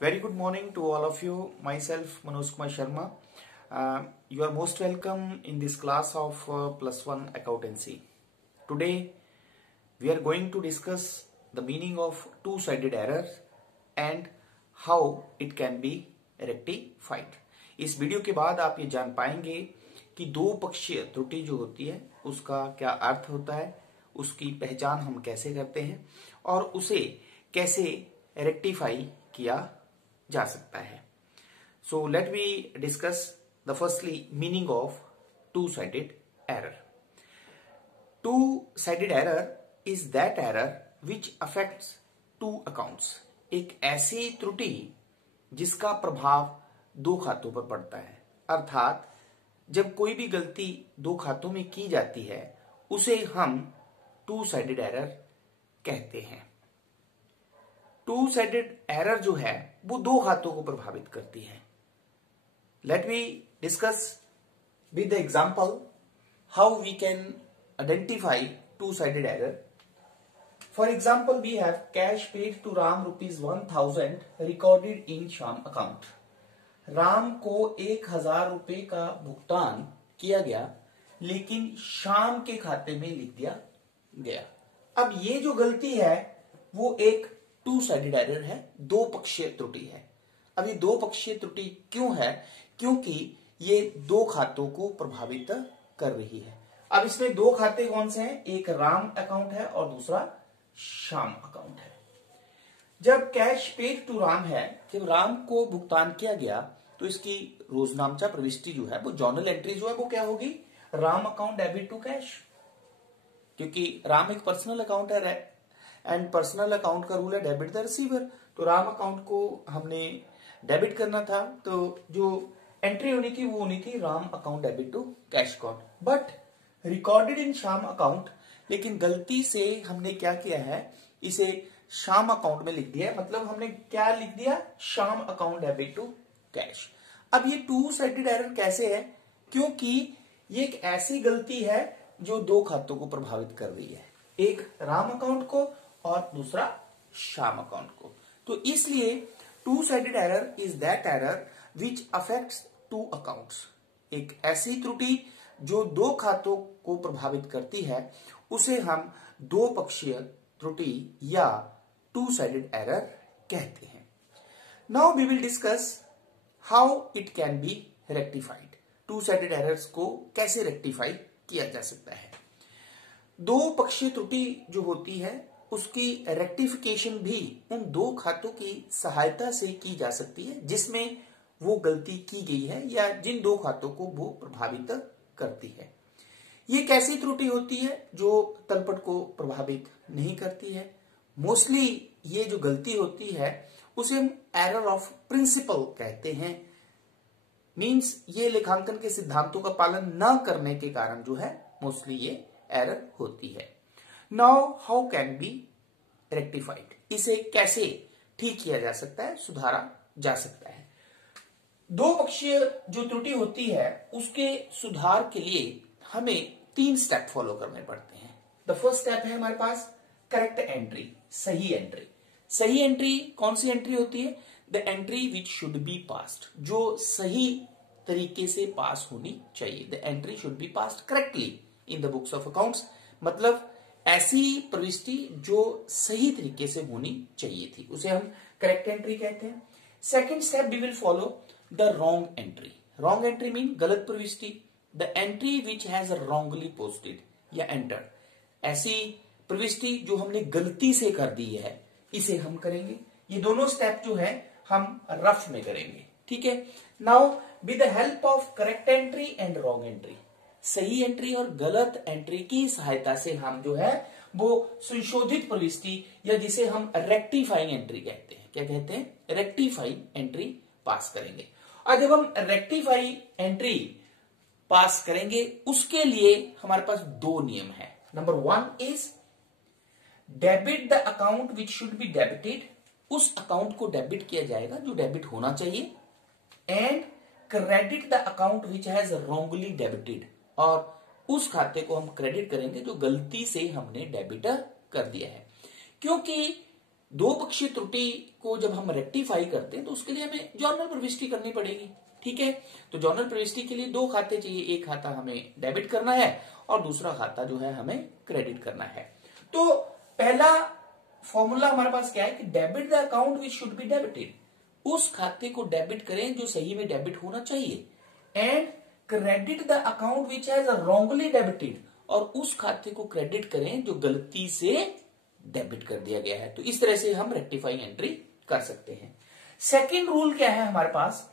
Very good morning to all of you. Myself, Manoj Kumar Sharma. You are most welcome in this class of +1 accountancy. Today, we are going to discuss the meaning of two-sided error and how it can be rectified. इस video के बाद आप ये जान पाएंगे कि दो पक्षीय त्रुटि जो होती है उसका क्या अर्थ होता है, उसकी पहचान हम कैसे करते हैं और उसे कैसे रेक्टिफाई किया जा सकता है. So let we discuss the firstly meaning of two sided error. Two sided error is that error which affects two accounts. एक ऐसी त्रुटि जिसका प्रभाव दो खातों पर पड़ता है. अर्थात जब कोई भी गलती दो खातों में की जाती है उसे हम टू साइडेड एरर कहते हैं. टू साइडेड एरर जो है वो दो खातों को प्रभावित करती है. Let we discuss with the example how we can identify two sided error. For example we have cash paid to Ram ₹1000 recorded in Shyam account. Ram को 1000 रुपए का भुगतान किया गया लेकिन श्याम के खाते में लिख दिया गया. अब ये जो गलती है वो एक टू साइडेड एरर है, दो पक्षीय त्रुटि है. अब ये दो पक्षीय त्रुटि क्यों है? क्योंकि ये दो खातों को प्रभावित कर रही है. अब इसमें दो खाते कौन से हैं? एक राम अकाउंट है और दूसरा श्याम अकाउंट है. जब कैश पेड टू राम है, जब राम को भुगतान किया गया तो इसकी रोजनामचा प्रविष्टि जो है वो जर्नल एंट्री जो है वो क्या होगी? Ram account debit to cash. क्योंकि राम एक पर्सनल अकाउंट है एंड पर्सनल अकाउंट का रूल है डेबिट द रिसीवर. तो राम अकाउंट को हमने डेबिट करना था तो जो एंट्री होनी थी वो होनी थी Ram account debit to cash account. But recorded in Shyam account, लेकिन गलती से हमने क्या किया है, इसे श्याम अकाउंट में लिख दिया. मतलब हमने क्या लिख दिया? Shyam account debit to cash. अब ये टू साइडेड एरर कैसे है? क्योंकि ये एक ऐसी गलती है जो दो खातों को प्रभावित कर रही है, एक राम अकाउंट को और दूसरा श्याम अकाउंट को. तो इसलिए two sided error is that error which affects two accounts. एक ऐसी त्रुटि जो दो खातों को प्रभावित करती है उसे हम दो पक्षीय त्रुटि या टू साइडेड एरर कहते हैं. Now we will discuss how it can be rectified. Two sided errors को कैसे रेक्टिफाई किया जा सकता है. दो पक्षीय त्रुटि जो होती है उसकी रेक्टिफिकेशन भी उन दो खातों की सहायता से की जा सकती है जिसमें वो गलती की गई है या जिन दो खातों को वो प्रभावित करती है. ये कैसी त्रुटि होती है जो तलपट को प्रभावित नहीं करती है? मोस्टली ये जो गलती होती है उसे हम एरर ऑफ प्रिंसिपल कहते हैं. मींस ये लेखांकन के सिद्धांतों का पालन न करने के कारण जो है मोस्टली ये एरर होती है. Now how can be rectified. इसे कैसे ठीक किया जा सकता है, सुधारा जा सकता है? दो पक्षीय जो त्रुटि होती है उसके सुधार के लिए हमें 3 स्टेप फॉलो करने पड़ते हैं. द फर्स्ट स्टेप है हमारे पास करेक्ट एंट्री, सही एंट्री. सही एंट्री कौन सी एंट्री होती है? The entry which should be passed, जो सही तरीके से पास होनी चाहिए. The entry should be passed correctly in the books of accounts. मतलब ऐसी प्रविष्टि जो सही तरीके से होनी चाहिए थी उसे हम करेक्ट एंट्री कहते हैं. Second step we will follow the wrong entry. Wrong entry mean गलत प्रविष्टि. The entry which has wrongly posted या एंटर्ड. ऐसी प्रविष्टि जो हमने गलती से कर दी है इसे हम करेंगे. ये दोनों स्टेप जो है हम रफ में करेंगे. ठीक है. Now with the help of correct entry and wrong entry, सही एंट्री और गलत एंट्री की सहायता से हम जो है वो संशोधित प्रविष्टि या जिसे हम रेक्टिफाइंग एंट्री कहते हैं. क्या कहते हैं? रेक्टिफाइंग एंट्री पास करेंगे. और जब हम रेक्टिफाई एंट्री पास करेंगे उसके लिए हमारे पास दो नियम है. Number 1 is debit the account which should be debited. उस अकाउंट को डेबिट किया जाएगा जो डेबिट होना चाहिए. And credit the account which has wrongly debited. और उस खाते को हम क्रेडिट करेंगे जो गलती से हमने डेबिट कर दिया है. क्योंकि दो पक्षीय त्रुटि को जब हम रेक्टिफाई करते हैं तो उसके लिए हमें जर्नल प्रविष्टि करनी पड़ेगी। ठीक है, तो जर्नल प्रविष्टि के लिए दो खाते चाहिए, एक खाता हमें डेबिट करना है और दूसरा खाता जो है हमें क्रेडिट करना है। तो पहला फॉर्मूला हमारे पास क्या है कि debit the account which should be debited, उस खाते को डेबिट करें जो सही में डेबिट होना चाहिए, and credit the account which has wrongly debited, और उस खाते को क्रेडिट करें जो गलती से डेबिट कर दिया गया है। तो इस तरह से हम रेक्टिफाइंग एंट्री कर सकते हैं। सेकेंड रूल क्या है हमारे पास,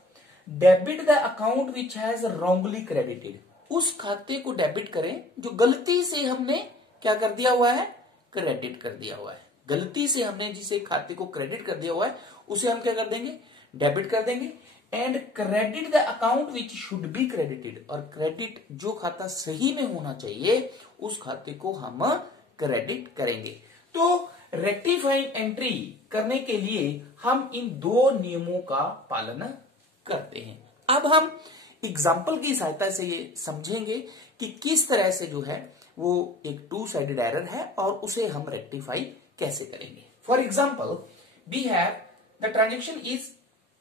debit the account which has wrongly credited, उस खाते को डेबिट करें जो गलती से हमने क्या कर दिया हुआ है, क्रेडिट कर दिया हुआ है। गलती से हमने जिसे खाते को क्रेडिट कर दिया हुआ है उसे हम क्या कर देंगे, डेबिट कर देंगे। And credit the account which should be credited, और क्रेडिट जो खाता सही में होना चाहिए उस खाते को हम क्रेडिट करेंगे। तो रेक्टिफाइंग एंट्री करने के लिए हम इन दो नियमों का पालन करते हैं। अब हम एग्जाम्पल की सहायता से ये समझेंगे कि किस तरह से जो है वो एक टू साइडेड एरर है और उसे हम रेक्टिफाई कैसे करेंगे। For example we have the transaction is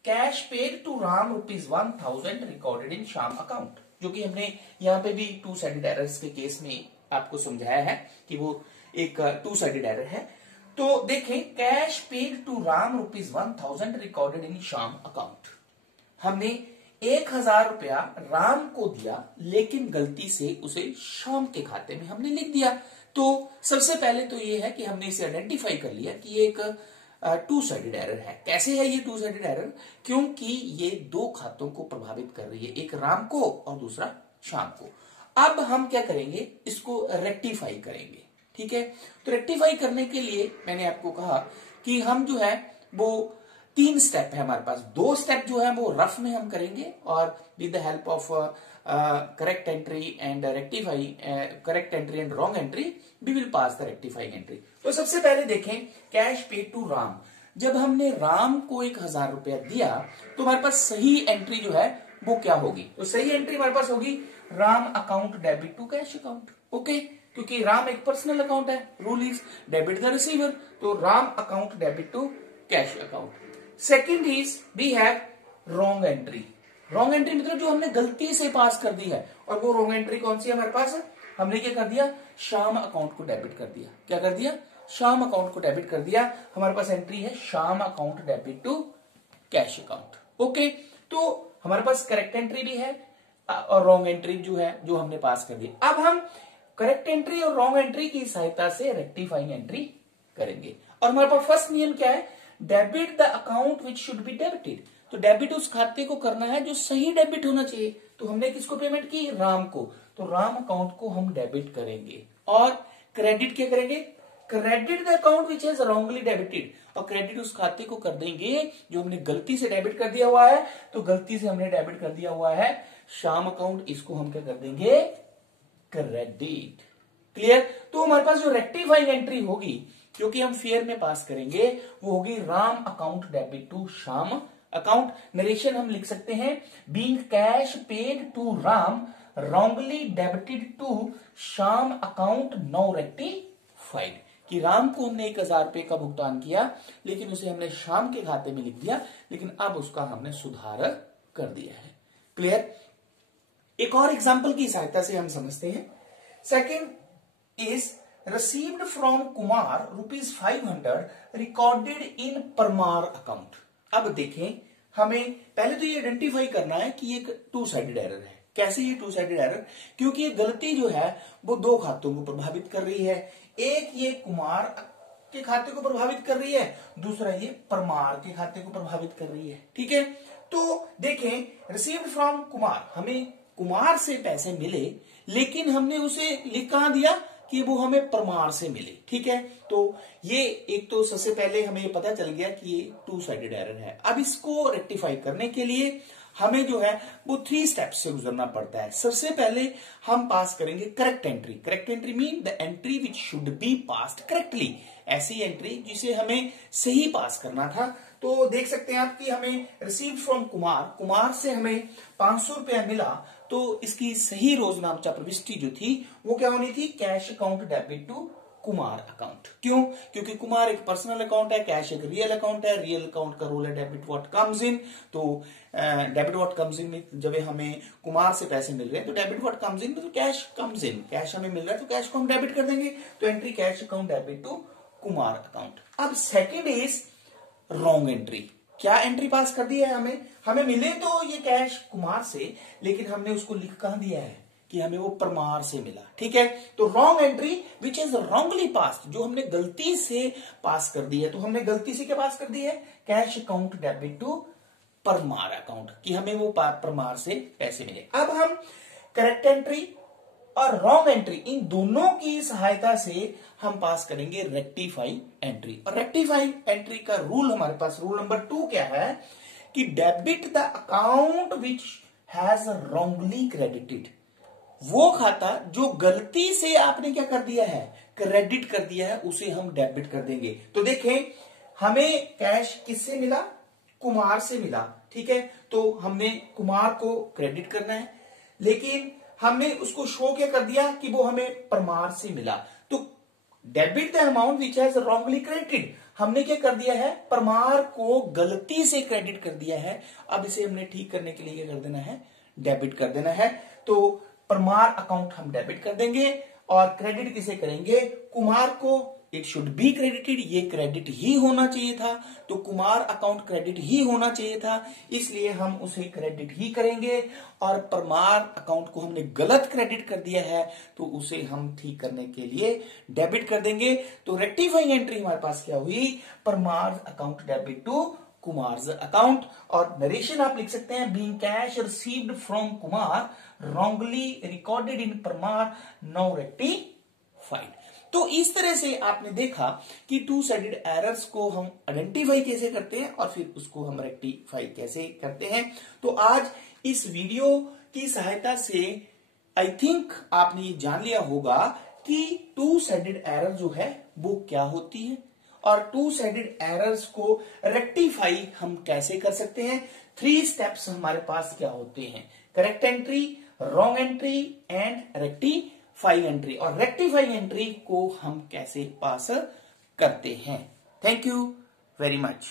cash paid to Ram ₹1000 recorded in Shyam account, जो कि हमने यहाँ पे भी टू साइडेड एरर्स के केस में आपको समझाया है कि वो एक टू साइडेड एरर है। तो देखें, cash paid to Ram ₹1000 recorded in Shyam account, हमने 1000 रुपया राम को दिया लेकिन गलती से उसे श्याम के खाते में हमने लिख दिया। तो सबसे पहले तो ये है कि हमने इसे आइडेंटिफाई कर लिया कि ये एक टू साइडेड एरर है। कैसे है ये टू साइडेड एरर, क्योंकि ये दो खातों को प्रभावित कर रही है, एक राम को और दूसरा श्याम को। अब हम क्या करेंगे, इसको रेक्टिफाई करेंगे। ठीक है, तो रेक्टिफाई करने के लिए मैंने आपको कहा कि हम जो है वो 3 स्टेप है हमारे पास। 2 स्टेप जो है वो रफ में हम करेंगे और with the help of correct entry and rectify, correct entry and wrong entry we will pass the rectifying entry. तो सबसे पहले देखें, कैश पेड टू राम, जब हमने राम को 1000 रुपया दिया तो हमारे पास सही एंट्री जो है वो क्या होगी, तो सही एंट्री हमारे पास होगी Ram account debit to cash account. Okay, क्योंकि राम एक पर्सनल अकाउंट है, rule is debit the receiver, तो Ram account debit to cash account. Second is we have wrong entry. Wrong entry मतलब जो हमने गलती से पास कर दी है, और वो रॉन्ग एंट्री कौन सी है हमारे पास, हमने क्या कर दिया, श्याम अकाउंट को डेबिट कर दिया। क्या कर दिया, श्याम अकाउंट को डेबिट कर दिया। हमारे पास एंट्री है Shyam account debit to cash account. Okay, तो हमारे पास करेक्ट एंट्री भी है और रॉन्ग एंट्री जो है जो हमने पास कर दी। अब हम करेक्ट एंट्री और रॉन्ग एंट्री की सहायता से रेक्टिफाइंग एंट्री करेंगे। और हमारे पास फर्स्ट नियम क्या है, debit the account which should be debited, तो डेबिट उस खाते को करना है जो सही डेबिट होना चाहिए। तो हमने किसको पेमेंट की, राम को, तो राम अकाउंट को हम डेबिट करेंगे। और क्रेडिट क्या करेंगे, credit the account which has wrongly debited, और क्रेडिट उस खाते को कर देंगे जो हमने गलती से डेबिट कर दिया हुआ है। तो गलती से हमने डेबिट कर दिया हुआ है श्याम अकाउंट, इसको हम क्या कर देंगे, क्रेडिट। क्लियर, तो हमारे पास जो रेक्टिफाइंग एंट्री होगी जो कि हम फेयर में पास करेंगे वो होगी Ram account debit to Shyam account. Narration हम लिख सकते हैं, being cash paid to Ram wrongly debited to Shyam account now rectified, कि राम को हमने 1000 रुपए का भुगतान किया लेकिन उसे हमने श्याम के खाते में लिख दिया, लेकिन अब उसका हमने सुधार कर दिया है। क्लियर, एक और एग्जांपल की सहायता से हम समझते हैं। Second is received from Kumar ₹500 recorded in Parmar account. अब देखें, हमें पहले तो ये आइडेंटिफाई करना है कि ये एक टू साइडेड एरर है। कैसे ये टू साइडेड एरर, क्योंकि ये गलती जो है वो दो खातों को प्रभावित कर रही है। एक ये कुमार के खाते को प्रभावित कर रही है, दूसरा ये परमार के खाते को प्रभावित कर रही है। ठीक है, तो देखें, रिसीव्ड फ्रॉम कुमार, हमें कुमार से पैसे मिले लेकिन हमने उसे लिख कहां दिया कि वो हमें परमार से मिले। ठीक है, तो ये एक तो सबसे पहले हमें ये पता चल गया कि ये टू साइडेड एरर है। अब इसको रेक्टिफाई करने के लिए हमें जो है वो 3 स्टेप्स से गुजरना पड़ता है। सबसे पहले हम पास करेंगे correct entry. Correct entry mean the entry which should be passed correctly, ऐसी एंट्री जिसे हमें सही पास करना था। तो देख सकते हैं आप कि हमें रिसीव्ड फ्रॉम कुमार, कुमार से हमें 500 रुपया मिला, तो इसकी सही रोजनामचा प्रविष्टि जो थी वो क्या होनी थी, cash account debit to Kumar account. क्यों? क्योंकि कुमार एक पर्सनल अकाउंट है, कैश एक रियल अकाउंट है। रियल अकाउंट का रूल है डेबिट व्हाट कम्स इन। तो डेबिट व्हाट कम्स इन में जब हमें कुमार से पैसे मिल रहे हैं तो डेबिट व्हाट कम्स इन तो कैश कम्स इन, कैश हमें मिल रहा है तो कैश को हम डेबिट कर देंगे। तो entry cash account debit to Kumar account. अब सेकेंड इज रॉन्ग एंट्री। क्या एंट्री पास कर दी है हमें मिले तो ये कैश कुमार से, लेकिन हमने उसको लिख कहां दिया है कि हमें वो परमार से मिला। ठीक है, तो wrong entry which is wrongly pass, जो हमने गलती से पास कर दी है। तो हमने गलती से क्या पास कर दी है? Cash account debit to Parmar account, कि हमें वो परमार से पैसे मिले। अब हम करेक्ट एंट्री और रॉन्ग एंट्री इन दोनों की सहायता से हम पास करेंगे रेक्टिफाई एंट्री। और रेक्टिफाई एंट्री का रूल हमारे पास रूल नंबर 2 क्या है कि debit the account which has wrongly credited. वो खाता जो गलती से आपने क्या कर दिया है? क्रेडिट कर दिया है, उसे हम डेबिट कर देंगे। तो देखें, हमें कैश किससे मिला? कुमार से मिला। ठीक है, तो हमने कुमार को क्रेडिट करना है, लेकिन हमने उसको शो क्या कर दिया कि वो हमें परमार से मिला। तो debit the amount which has wrongly credited, हमने क्या कर दिया है? परमार को गलती से क्रेडिट कर दिया है। अब इसे हमने ठीक करने के लिए क्या कर देना है? डेबिट कर देना है। तो परमार अकाउंट हम डेबिट कर देंगे और क्रेडिट किसे करेंगे? कुमार को। इट शुड बी क्रेडिटेड, ये क्रेडिट ही होना चाहिए था, तो कुमार अकाउंट क्रेडिट ही होना चाहिए था, इसलिए हम उसे क्रेडिट ही करेंगे। और परमार अकाउंट को हमने गलत क्रेडिट कर दिया है, तो उसे हम ठीक करने के लिए डेबिट कर देंगे। तो रेक्टिफाइंग एंट्री हमारे पास क्या हुई? Parmar account debit to Kumar account. और नरेशन आप लिख सकते हैं, being cash received from Kumar wrongly recorded in Parmar now rectified. तो इस तरह से आपने देखा कि टू साइडेड एरर्स को हम आइडेंटिफाई कैसे करते हैं और फिर उसको हम रेक्टिफाई कैसे करते हैं। तो आज इस वीडियो की सहायता से आई थिंक आपने ये जान लिया होगा कि टू साइडेड एरर जो है वो क्या होती है और टू साइडेड एरर्स को रेक्टिफाई हम कैसे कर सकते हैं। 3 स्टेप्स हमारे पास क्या होते हैं? Correct entry, wrong entry and rectify entry. और रेक्टिफाई एंट्री को हम कैसे पास करते हैं? Thank you very much.